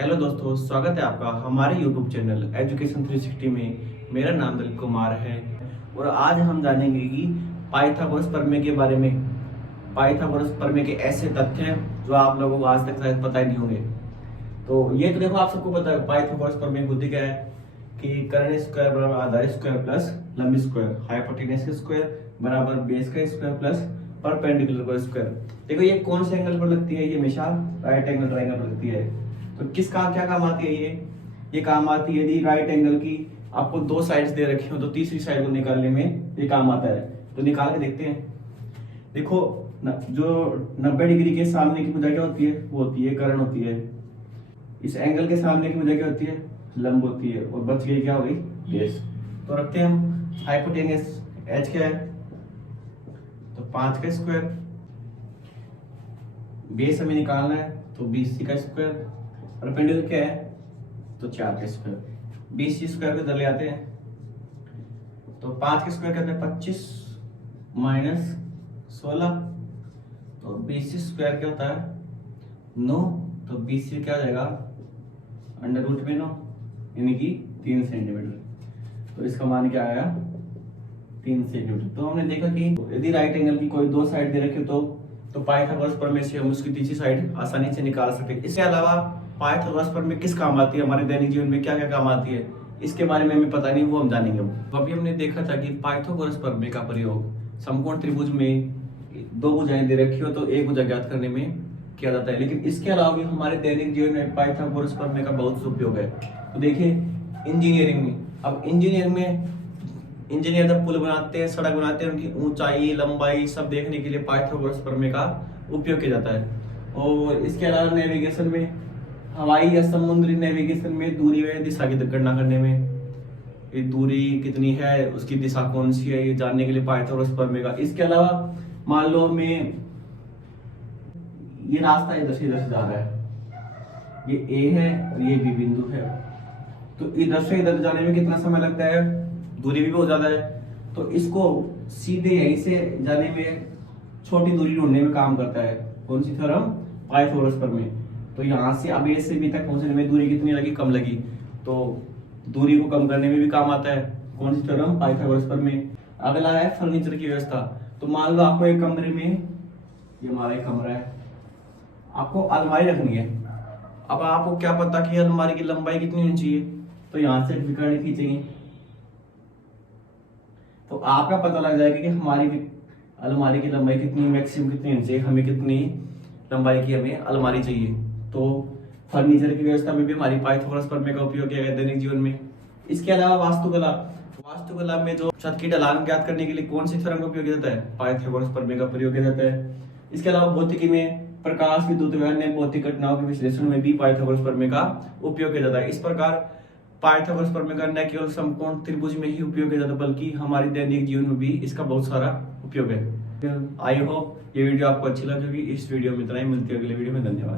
Hello दोस्तों, स्वागत है आपका हमारे YouTube चैनल एजुकेशन 360 में। मेरा नाम दिलीप कुमार है और आज हम जानेंगे कि पाइथागोरस प्रमेय के बारे में। पाइथागोरस प्रमेय के ऐसे तथ्य हैं जो आप लोगों को आज तक शायद पता ही नहीं होंगे। तो ये तो देखो, आप सबको पता है पाइथागोरस प्रमेय होती क्या है कि कर्ण स्क्वायर बराबर आधार स्क्वायर प्लस लंब स्क्वायर, हाइपोटेनस स्क्वायर बराबर बेस का स्क्वायर प्लस परपेंडिकुलर का स्क्वायर। देखो ये कौन से एंगल पर लगती है? ये हमेशा राइट एंगल ट्रायंगल पर लगती है। तो किसका क्या काम आती है? ये काम आती है यदि राइट एंगल की आपको दो साइड्स दे रखी हो तो तीसरी साइड को निकालने में ये काम आता है। तो निकाल के देखते हैं। देखो जो 90 डिग्री के सामने की भुजा क्या होती है? वो होती है कर्ण होती है। इस एंगल के सामने की भुजा क्या होती है? लंब होती है। और बच गई क्या हो गई? बेस। तो रखते हैं हम हाइपोटेनस h क्या है? तो 5 का स्क्वायर। बेस हमें निकालना है तो 20 का स्क्वायर। परपेंडिकुलर क्या है? तो 4 का स्क्वायर। 20 स्क्वायर को इधर ले आते हैं तो 5 का स्क्वायर करते हैं 25 माइनस 16। तो 20 स्क्वायर क्या होता है? 9। तो 20 से क्या आ जाएगा? अंडर रूट में 9 यानी कि 3 सेंटीमीटर। तो इसका मान क्या आया? 3 सेंटीमीटर। तो हमने देखा कि यदि राइट एंगल की कोई दो साइड दे रखी हो तो पाइथागोरस प्रमेय से हम उसकी तीसरी साइड आसानी से निकाल सकते हैं। इसके अलावा पाइथागोरस प्रमेय किस काम आती है, हमारे दैनिक जीवन में क्या क्या काम आती है, इसके बारे में हमें पता नहीं, वो हम जानेंगे। अभी हमने देखा था कि पाइथागोरस प्रमेय का प्रयोग समकोण त्रिभुज में दो भुजाएं दे रखी हो तो एक भुजा ज्ञात करने में किया जाता है। लेकिन इसके अलावा भी हमारे दैनिक जीवन में पाइथागोरस प्रमेय का बहुत उपयोग है। तो देखिए इंजीनियरिंग में, अब इंजीनियर जब पुल बनाते हैं, सड़क बनाते हैं, उनकी ऊंचाई लंबाई सब देखने के लिए पाइथागोरस प्रमेय का उपयोग किया जाता है। और इसके अलावा नेविगेशन में, हवाई या समुद्री नेविगेशन में दूरी व दिशा की गणना करने में, ये दूरी कितनी है, उसकी दिशा कौन सी है, ये जानने के लिए पाइथागोरस प्रमेय का। इसके अलावा मान लो में ये रास्ता इधर से जा रहा है, ये ए है और ये बी बिंदु है, तो इधर से इधर जाने में कितना समय लगता है? दूरी भी बहुत ज्यादा है। तो इसको सीधे यहीं से जाने में छोटी दूरी ढूंढने में काम करता है। कौन सी थ्योरम? पाइथागोरस प्रमेय। तो यहाँ से अब ए से बी तक पहुंचने में दूरी कितनी लगी? कम लगी। तो दूरी को कम करने में भी काम आता है। कौन सी थ्योरम? पाइथागोरस प्रमेय। अगला है फर्नीचर की व्यवस्था। तो मान लो आपको एक कमरे में, ये हमारा एक कमरा है, आपको अलमारी रखनी है। अब आपको क्या पता कि अलमारी की लंबाई कितनी होनी चाहिए? तो यहाँ से विकर्ण खींचेंगे तो आपका पता लग जाएगा कि हमारी अलमारी की लंबाई कितनी, मैक्सिमम कितनी होनी चाहिए, हमें कितनी लंबाई की हमें अलमारी चाहिए। तो फर्नीचर की व्यवस्था में भी हमारी पाइथागोरस प्रमेय का उपयोग किया गया दैनिक जीवन में। इसके अलावा वास्तुकला में जो छत की ढलान ज्ञात करने के लिए कौन सी थ्योरम का उपयोग किया जाता है? पाइथागोरस प्रमेय का प्रयोग किया जाता है। इसके अलावा भौतिकी में प्रकाश विद्युत व अन्य भौतिक घटनाओं के विश्लेषण में भी पाइथागोरस प्रमेय का उपयोग किया जाता है। इस प्रकार पाइथागोरस प्रमेय का न केवल समकोण त्रिभुज में ही उपयोग किया जाता है बल्कि हमारे दैनिक जीवन में भी इसका बहुत सारा उपयोग है। आई होप ये वीडियो आपको अच्छी लगी होगी। इस वीडियो में इतना ही, मिलती है अगले वीडियो में। धन्यवाद।